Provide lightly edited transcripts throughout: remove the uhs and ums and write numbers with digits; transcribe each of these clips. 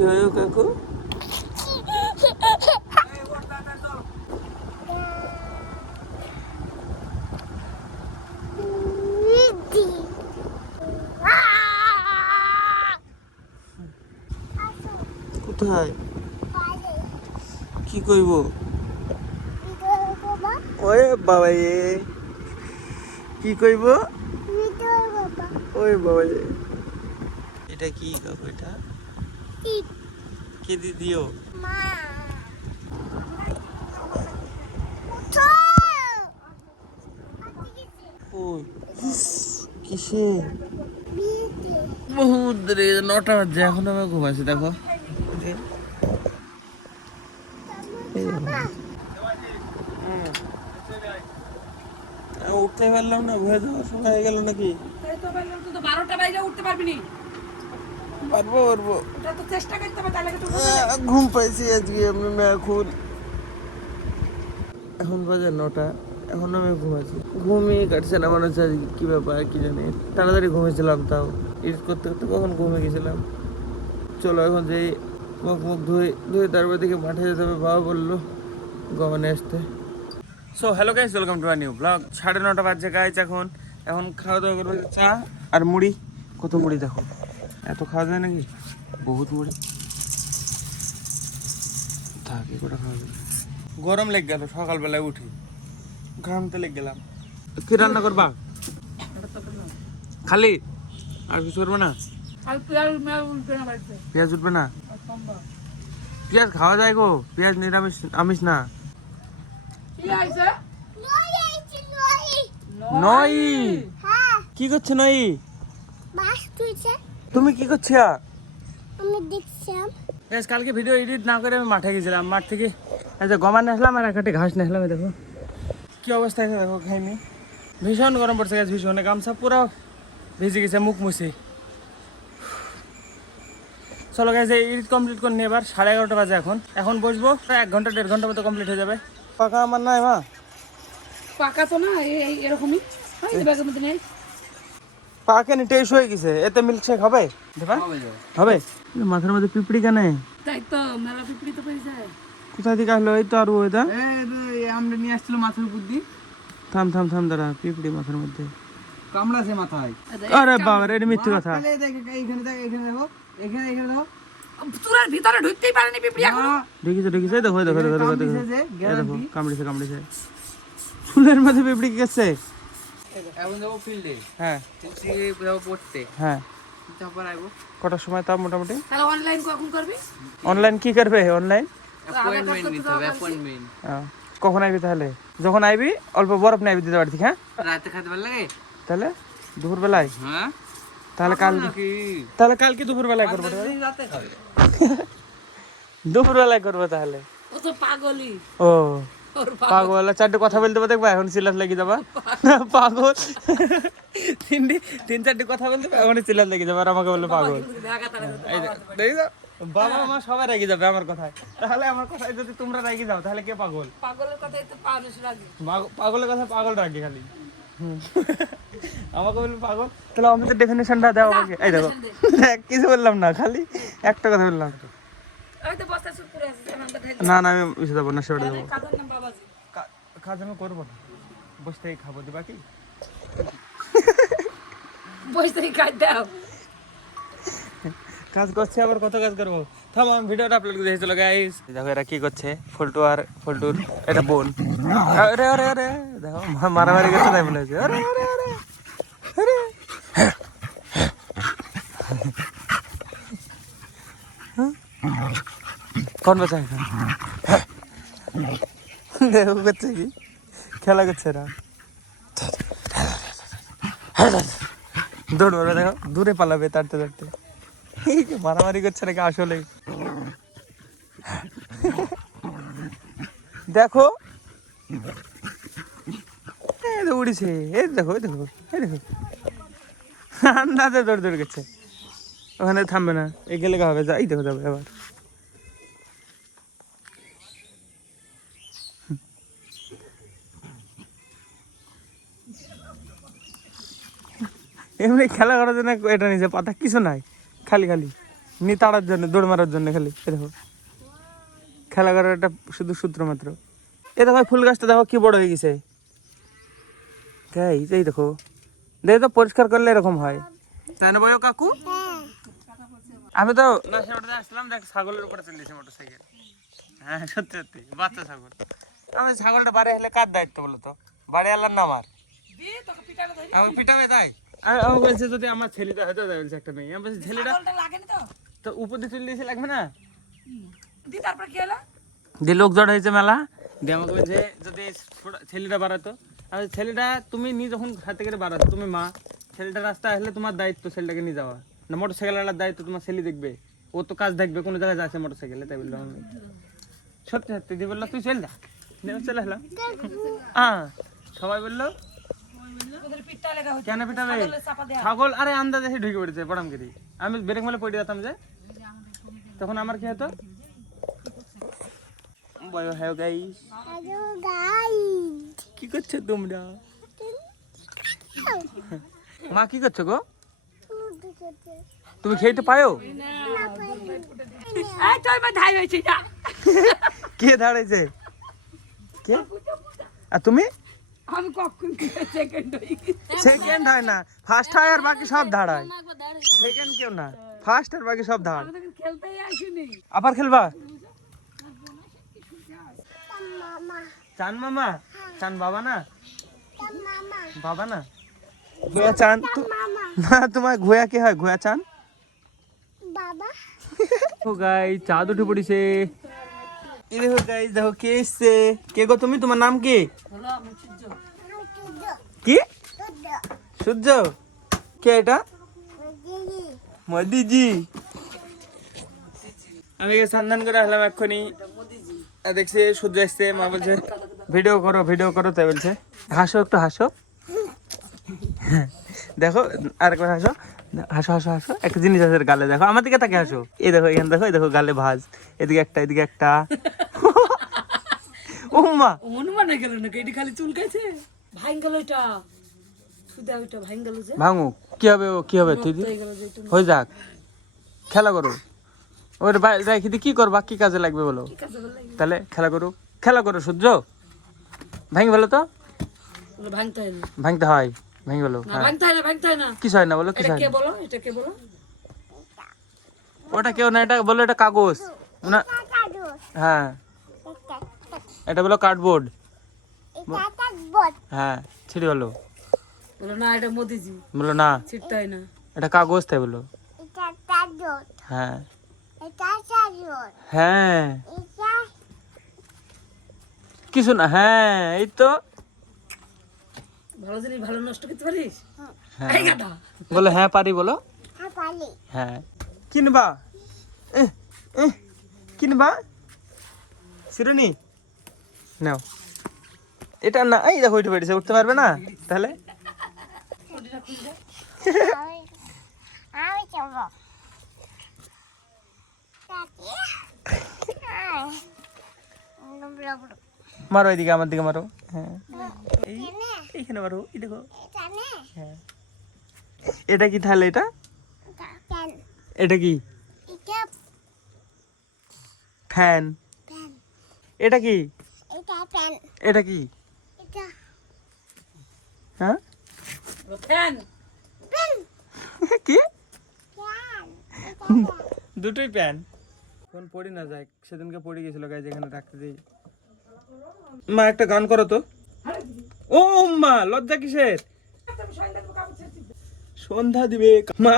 কি হলো কাকু? কোথায় কি কইব? ওই বাবা কি কইব? ওই বাবা এটা কি কাকু? এটা কি দিদিও? ওই কিসে? বহুত দেরি, 9টা বাজে, এখন আমি ঘুমাইছি। দেখো উঠতে পারলাম না, ভয়ে যাওয়ার সময় হয়ে গেল নাকি? 12টা বাজে উঠতে পারবি না? পারবো পারবো, ওটা তো চেষ্টা করতে হবে, তাহলে তো ঘুম পাইছি আজকে আমি। এখন বাজে 9টা, এখন আমি ঘুমাইছি। ঘুমিয়ে কাটছে না মনে হচ্ছে আজকে, কি ব্যাপার কি জানি। তাড়াতাড়ি ঘুমিয়েছিলাম, তাও এডিট করতে করতে কখন ঘুমিয়ে গেছিলাম। চলো এখন যেই মুখ মুখ ধুয়ে ধুয়ে তারপর দিকে মাঠে যেতে হবে, বাবা বললো গমনে আসতে। So hello guys, welcome to my new blog. 9:30 বাজছে গাইস। এখন খাওয়া দাওয়া করবো, চা আর মুড়ি। কত মুড়ি দেখো, এত খাওয়া যায় নাকি? বহুত মুড়ি থাকে, কটা খাওয়া যায়। গরম লেগে গেল, সকালবেলায় উঠি ঘামতে লেগে গেলাম। কি রান্না করবা? খালি আর কিছু করবে না? পেঁয়াজ উঠবে না? পেঁয়াজ খাওয়া যায় গো, পেঁয়াজ নিরামিষ, আমিষ না। নই কি করছে? নই তুমি কি করছো? কালকে ভিডিও এডিট না করে আমি মাঠে গেছিলাম। মাঠ থেকে গমান আসলাম আর একটা ঘাস নিয়ে দেখো কি অবস্থা আছে, দেখো খাইনি। ভীষণ গরম পড়ছে গেছে, ভীষণ। গামছা পুরো ভিজে গেছে, মুখ মুছে। চলো গাইজ, এডিট কমপ্লিট করে নিয়ে এবার 11:30 বাজে। এখন বসবো, প্রায় 1 ঘন্টা 1.5 ঘন্টার মতো কমপ্লিট হয়ে যাবে। পাকা আমার নাই মা, পাকা তো না, এরকমই পাকে নি, টেস্ট হয়ে গেছে। এতে মিল্কশেক হবে? হবে। মাথার মধ্যে পিঁপড়ি কেন? তাই তো মেলা পিঁপড়ি তো পেয়ে যায়। কোথা থেকে আসলো? এই তো আর ওইটা আমরা নিয়ে আসছিল মাথার উপর দিয়ে। থাম থাম থাম, দাঁড়া। পিঁপড়ি মাথার মধ্যে কামড়াছে মাথায়। আরে বাবা রে, এটা মিথ্যে কথা। এইখানে দেখ, এইখানে দেখো, এখানে দেখো। চুলার ভিতরে ঢুকতেই পারেনি পিঁপড়ি এখনো। ঢুকিছে দেখো দেখো দেখো দেখো দেখো, দেখো কামড়েছে। চুলের মধ্যে পিঁপড়ি কি করছে? এখন যাবো ফিল্ডে। হ্যাঁ যাবো পড়তে। হ্যাঁ, তারপর আইবো কটার সময় তাও মোটামুটি? তাহলে অনলাইন কখন করবি? অনলাইন কি করবে? অনলাইন অ্যাপয়েন্টমেন্ট নিতে হবে, অ্যাপয়েন্টমেন্ট। কখন আইবি তাহলে? যখন আইবি অল্প বরফ নিয়ে আইবি দিতে পারছি। হ্যাঁ, রাতে খেতে ভালো লাগে। তাহলে দুপুর বেলায়? হ্যাঁ, তাহলে কালকে দুপুর বেলায় করবো। রাতে খাবে। দুপুর বেলায় করবো তাহলে। ও তো পাগলই। ও পাগল, 4টে কথা বলতে বলতে দেখবা এখন সিলাস লেগে যাবা। পাগল 3-4টে কথা বলতে এখন সিলাস লেগে যাবে, আর আমাকে বললো পাগল। বাবা মা সবাই রেগে যাবে আমার কথায়। তাহলে আমার কথায় যদি তোমরা রেগে যাও তাহলে কে পাগল? পাগলের কথাই তো মানুষ রাগে। পাগলের কথা পাগল রাগে খালি। আমাকে বলবে পাগল, তাহলে আমি তো ডেফিনেশনটা দাও আমাকে। এই দেখো, দেখ কিছু বললাম না, খালি একটা কথা বললাম। আমি তো বস্তা চুপ করে আছি, জানাটা ঢেলে। না না, আমি বুঝতে যাবো না, সেটা দেবো। কাজের নাম বাবাজি। কাজ আমি করবো না, বসে থেকে খাবো। দিবা কি? বসে থেকে কাজ দাও। কাজ করছে, আবার কত কাজ করবো। থামো, আমি ভিডিওটা আপলোড করে দিয়েছিল গাইস। দেখো এরা কি করছে, ফুলটু আর ফুলটুর এটা বোন। আরে আরে আরে দেখো, মারামারি করছে তাই মনে হচ্ছে। আরে আরে আরে আরে কোন বাচ্চা? দেখো করছে কি, খেলা করছে এরা। দৌড় মারবে, দেখো দূরে পালাবে তাড়তে তাড়তে। মারামারি করছে নাকি আসলে? দেখো উড়িছে, এই দেখো এই দেখো এই দেখো, আন্দাজে দৌড় দৌড় করছে। ওখানে থামবে না, এই গেলে হবে। যাই দেখো যাবে আবার। এমনি খেলা করার জন্য এটা নিচে পাতা কিছু নাই, খালি খালি নি তাড়ার জন্য, দৌড় মারার জন্য খালি। এ দেখো খেলা করার একটা শুধু সূত্র মাত্র। এ দেখো ফুল গাছটা দেখো কি বড় হয়ে গেছে। এই দেখো, দেখো তো পরিষ্কার করলে এরকম হয়, তাই না বলো কাকু? আমি তো না সেটা আসলাম, দেখ ছাগলের উপরে চলেছে মোটরসাইকেল। হ্যাঁ সত্যি সত্যি বাচ্চা ছাগল। আমি ছাগলটা বাড়ি হলে কার দায়িত্ব বলো তো? বাড়ি আলার না আমার? আমার পিটাবে তাই আমি বলছি যদি আমার ছেলেটা হয়তো বলছে একটা মেয়ে, আমি বলছি ছেলেটা লাগেনি তো তো উপর দিয়ে চলে দিয়েছে, লাগবে না? দি তারপর কি হলো? যে লোক জড় হয়েছে মেলা, দিয়ে আমাকে বলছে যদি ছেলেটা বাড়াতো। আর ছেলেটা তুমি নিয়ে যখন হাতে করে বাড়াতো, তুমি মা, ছেলেটা রাস্তা আসলে তোমার দায়িত্ব ছেলেটাকে নিয়ে যাওয়া, না মোটর সাইকেলের দায়িত্ব তোমার ছেলে দেখবে, ও তো কাজ দেখবে কোনো জায়গায় যাচ্ছে মোটর সাইকেলে। তাই বললাম আমি, সত্যি সত্যি দিয়ে বললো তুই চল যা, চলে এলাম। সবাই বললো ওদের পিঠটা লেখা হচ্ছে কেন পিটাবে? চাপা দেয়া। ছাগল আরে আন্দাজে এসে ঢুকে পড়েছে পড়ামগিরি, আমি ব্রেক মেলে পড়ে যেতাম যে, তখন আমার কি হতো? বয় হ্যাঁ গাইস, কি করছো তোমরা? মা কি করছো গো? তুমি খেতে পায়ো? এই তুই মা ধাই হইছে যা। কে দাঁড়াইছে? কে? আর তুমি? আমি কখন সেকেন্ড হই। সেকেন্ড হয় না, ফার্স্ট হয় আর বাকি সব দাঁড়ায়। সেকেন্ড কেউ না, ফার্স্ট আর বাকি সব দাঁড়ায়। আমি খেলতেই আসিনি। আবার খেলবা? চান মামা? চান বাবা না? বাবা না? ঘোয়া চান না, তোমার ঘোয়া কে হয়? ঘোয়া চান বাবা। ও গাই চাঁদ উঠে পড়িছে। এই দেখো গাইস, দেখো কে এসছে। কে গো তুমি? তোমার নাম কি? হলো আমি সূর্য। কি? সূর্য? কে এটা? মোদিজি। আমি সন্ধান করে আসলাম এক্ষুনি, দেখছি সূর্য এসছে। মা বলছে ভিডিও করো ভিডিও করো, তাই বলছে। হাসো একটু হাসো, দেখো আরেকবার হাসো, হাসো হাসো হাসো। একটা জিনিস আছে গালে, দেখো আমার দিকে তাকে হাসো। এই দেখো এখানে দেখো, এই দেখো গালে ভাঁজ, এদিকে একটা এদিকে একটা। ও মা অনুমান হয়ে গেল নাকি? এটি খালি চুলকাইছে, ভাঙ গেল এটা। সুদা ওইটা ভাঙ গেল যে, ভাঙু কি হবে? ও কি হবে? তুই হয়ে গেল যে এটা। হয়ে যাক, খেলা করো। ওর রেখে দিয়ে কি করবা? কি কাজে লাগবে বলো? ঠিক আছে বললাই। তাহলে খেলা করো, খেলা করো সূর্য। ভাঙি বলো তো? বলে ভাঙতে হয় না। ভাঙতে হয়, ভাঙি বলো। না ভাঙতে হয় না, ভাঙতে হয় না। কিছু হয় না বলো, কিছু এটা হয় কে না। বলো? এটা কে বলো? ওটা কেউ না, এটা বলো এটা কাগজ না। হ্যাঁ এটা বলো কার্ডবোর্ড। হ্যাঁ ছিড়ি বলো। বলো না এটা মোদিজি, বলো না ছিটতে হয় না। এটা কাগজ, তাই বলো। হ্যাঁ হ্যাঁ কিছু না, হ্যাঁ এই তো। ভালো জিনিস ভালো নষ্ট করতে পারিস? হ্যাঁ এই গাধা। বলো হ্যাঁ পারি বলো। হ্যাঁ কিনবা? কিনবা শিরোনি নাও। এটা না, এই দেখো উঠে পেরেছে, উঠতে পারবে না তাহলে। মারো এদিকে, আমার দিকে মারো। হ্যাঁ এইখানে মারো, এই দেখো। হ্যাঁ এটা কি তাহলে? এটা এটা কি? ফ্যান। এটা কি? এটা কি? হ্যাঁ ফ্যান। কি? দুটোই প্যান। কোন পড়ি না যায়, সেদিনকে পড়ে গেছিল গায়ে, যেখানে রাখতে দিই। মা একটা গান করো তো। ও মা লজ্জা কিসের? সন্ধ্যা দিবে মা,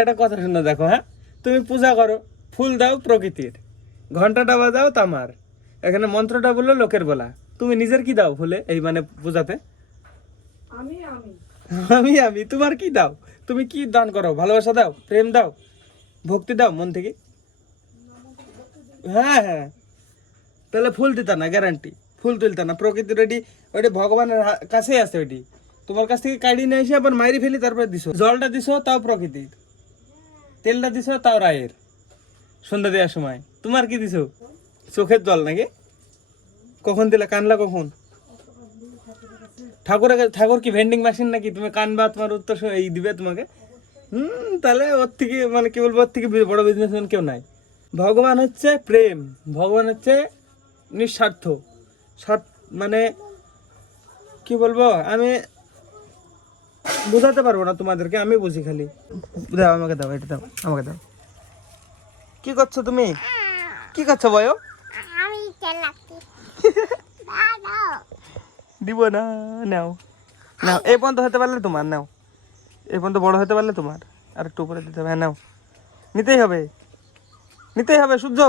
একটা কথা শুনে দেখো। হ্যাঁ তুমি পূজা করো, ফুল দাও প্রকৃতির, ঘন্টাটা বাজাও তামার, এখানে মন্ত্রটা বললো লোকের বলা, তুমি নিজের কি দাও ফুলে? এই মানে পূজাতে আমি আমি আমি আমি তোমার কি দাও? তুমি কি দান করো? ভালোবাসা দাও, প্রেম দাও, ভক্তি দাও মন থেকে। হ্যাঁ হ্যাঁ তাহলে ফুল দিতা না, গ্যারান্টি ফুল তুলতা না। প্রকৃতির ওইটি ওইটি ভগবানের কাছেই আছে, ওইটি তোমার কাছ থেকে কাড়ি নিয়ে এসে আবার মাইরি ফেলি, তারপরে দিছো। জলটা দিছো তাও প্রকৃতির, তেলটা দিছো তাও রায়ের। সন্ধ্যা দেওয়ার সময় তোমার কি দিছো? চোখের জল নাকি? কখন দিলে? কানলা কখন? ঠাকুর কি ভেন্ডিং মেশিন নাকি? তুমি কানবা, তোমার উত্তর এই দিবে তোমাকে। তাহলে ওর থেকে মানে কি বলবো, ওর থেকে বড় বিজনেসম্যান কেউ নাই। ভগবান হচ্ছে প্রেম, ভগবান হচ্ছে নিঃস্বার্থ। মানে কি বলবো, আমি বোঝাতে পারবো না তোমাদেরকে, আমি বুঝি খালি। দাও আমাকে, দাও এটা, দাও আমাকে, দাও। কি করছো তুমি? কি করছো বলো? আমি চালাকি দাও দিব না, নাও নাও। এই পর্যন্ত হতে পারলে তোমার, নাও। এই পর্যন্ত বড় হতে পারলে তোমার, আর একটু উপরে দিতে হবে। হ্যাঁ নাও, নিতেই হবে, নিতেই হবে। সূর্য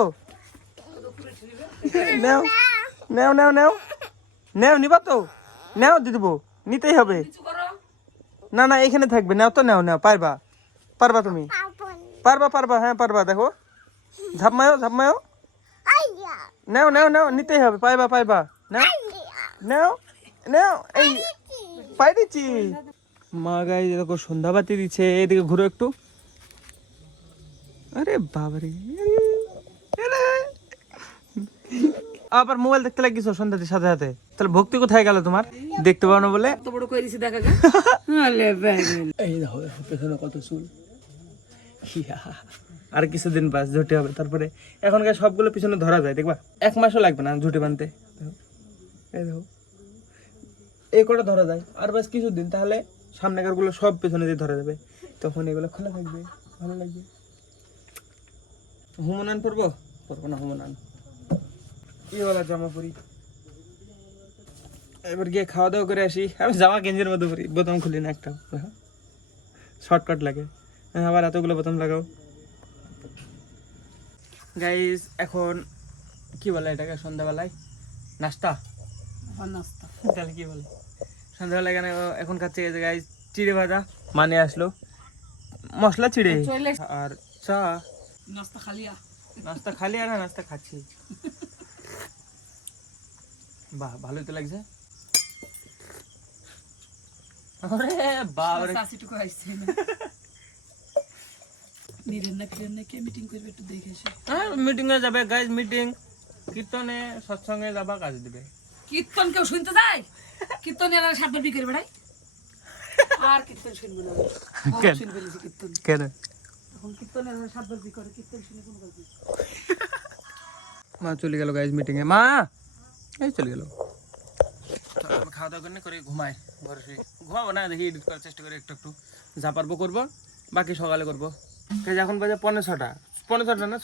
নাও নাও নাও নাও নাও, নিবা তো? নাও, দিয়ে দেবো, নিতেই হবে। কিছু করো না না, এখানে থাকবে, নাও তো, নাও নাও, পারবা, পারবা তুমি, আপন পারবা পারবা, হ্যাঁ পারবা। দেখো, ঝাপ মায়ো, ঝাপ মায়ো। আইয়া নাও নাও নাও, নিতেই হবে, পাইবা পাইবা। নাও নাও নাও, এই পাই দিচ্ছি। মা গাই দেখো সন্ধ্যাবাতি দিচ্ছে, এদিকে ঘুরো একটু। আরে বাবারে, আবার মোবাইল দেখতে লাগিয়েছো সন্ধ্যাতে সাথে সাথে? তাহলে ভক্তি কোথায় গেল তোমার? দেখতে পাও না বলে? কত বড় করে দিছি দেখা গেল। আলে বাবা এই দেখো দেখো, পেছনে কত চুল। ইয়া, আর কিছুদিন বাস ঝুটি হবে, তারপরে এখনকার সবগুলো পিছনে ধরা যায়, দেখবা 1 মাসও লাগবে না ঝুটি বানতে। দেখো, এই দেখো, এই কটা ধরা যায়, আর বাস কিছুদিন, তাহলে সামনেকার গুলো সব পেছনে দিয়ে ধরা যাবে, তখন এগুলো খোলা থাকবে, ভালো লাগবে। হুমনান পরবো? পরবো না হুমনান, ইওয়ালা জামা পরি। এবার গিয়ে খাওয়া দাওয়া করে আসি। আমি জামা গেঞ্জির মধ্যে পরি, বোতাম খুলি না একটা, শর্টকাট লাগে। আবার এতগুলো বোতাম লাগাও। গাইস এখন কি বলে এটাকে, সন্ধ্যাবেলায় নাস্তা, নাস্তা তাহলে কি বলে সন্ধ্যাবেলায়? এখানে এখন খাচ্ছে এই যে গাইস চিড়ে ভাজা, মানে আসলো মশলা চিড়ে, চলে আর চা। নাস্তা খালিয়া নাস্তা খালি আর না, নাস্তা খাচ্ছি। বাহ, ভালোই তো লাগছে। আরে বাবারে, সাসিটুকু আইছে না নিরেন না কিরেন না কে মিটিং করবে একটু দেখে এসে। হ্যাঁ মিটিং এ যাবে গাইস, মিটিং, কীর্তনে, সৎসঙ্গে যাবা, কাজ দিবে। কীর্তন কেউ শুনতে যায়? কীর্তন এরা সাতবার বিকেল বেড়াই, আর কীর্তন শুনবো না। কেন? শুনবে না কীর্তন, কেন? এখন কীর্তন এরা সাতবার বিকেল করে, কীর্তন শুনে কোনো কাজ নেই। মা চলে গেল গাইজ মিটিং এ, মা এই চলে গেল। আমি খাওয়া দাওয়া করে ঘুমাই, ঘরে শুয়ে ঘুমাবো না, দেখি এডিট করার চেষ্টা করি একটু একটু, যা পারবো করবো, বাকি সকালে করবো। এখন বাজে 6:45, 6:45 না,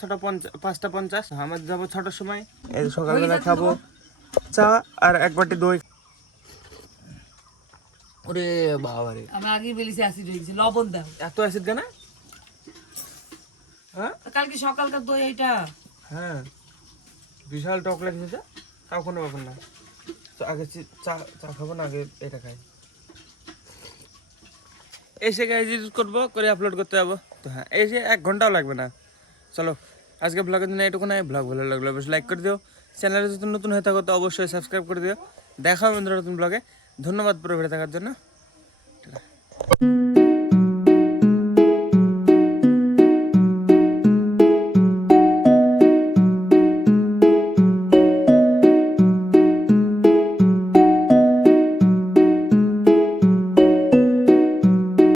5:50। আমার যাবো 6টার সময়। এই সকালবেলা খাবো চা আর 1 বাটি দই। ওরে বাবারে, আমি আগেই বলেছি অ্যাসিড হয়ে গেছে, লবণ দাও। এত অ্যাসিড কেন? হ্যাঁ কালকে সকালকার দই এইটা। হ্যাঁ, বিশাল টক লাগছে, তাও কোনো ব্যাপার না। তো আগে চা চা খাবো না, আগে এটা খাই। এসে গাইজ ইউজ করবো, করে আপলোড করতে যাবো। তো হ্যাঁ, এসে 1 ঘন্টাও লাগবে না। চলো আজকে ব্লগের জন্য এটুকু নাই। ব্লগ ভালো লাগলো অবশ্যই লাইক করে দিও, চ্যানেলে যদি নতুন হয়ে থাকো তো অবশ্যই সাবস্ক্রাইব করে দিও। দেখা হবে বন্ধুরা নতুন ব্লগে। ধন্যবাদ পুরো ভিডিও দেখার জন্য।